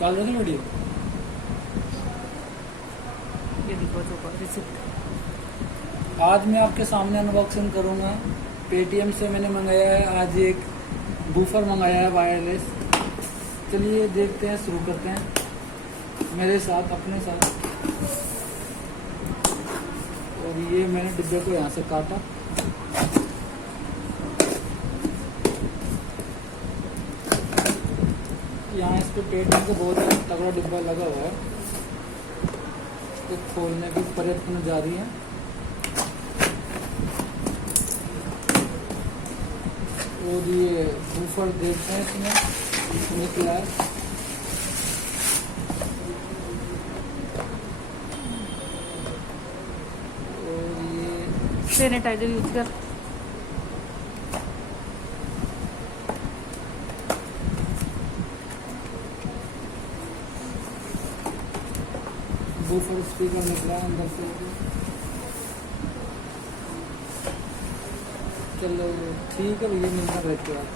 चल रही है वीडियो। ये देखो जो रिसिप्ट। आज मैं आपके सामने अनबॉक्सिंग करूंगा। पेटीएम से मैंने मंगाया है आज एक बूफर मंगाया है वायरलेस। चलिए देखते हैं, शुरू करते हैं मेरे साथ, अपने साथ। और ये मैंने डिब्बे को यहाँ से काटा। यहाँ इस पे पेटीएम को बहुत ही तगड़ा डिब्बा लगा हुआ है। इसको खोलने की प्रयत्न जारी है। और ये बूफर देखते हैं इसमें निकला है। और ये सैनिटाइजर यूज कर। बूफर स्पीकर निकला है अंदर से। चलो ठीक है भैया, मिलना रहते हैं।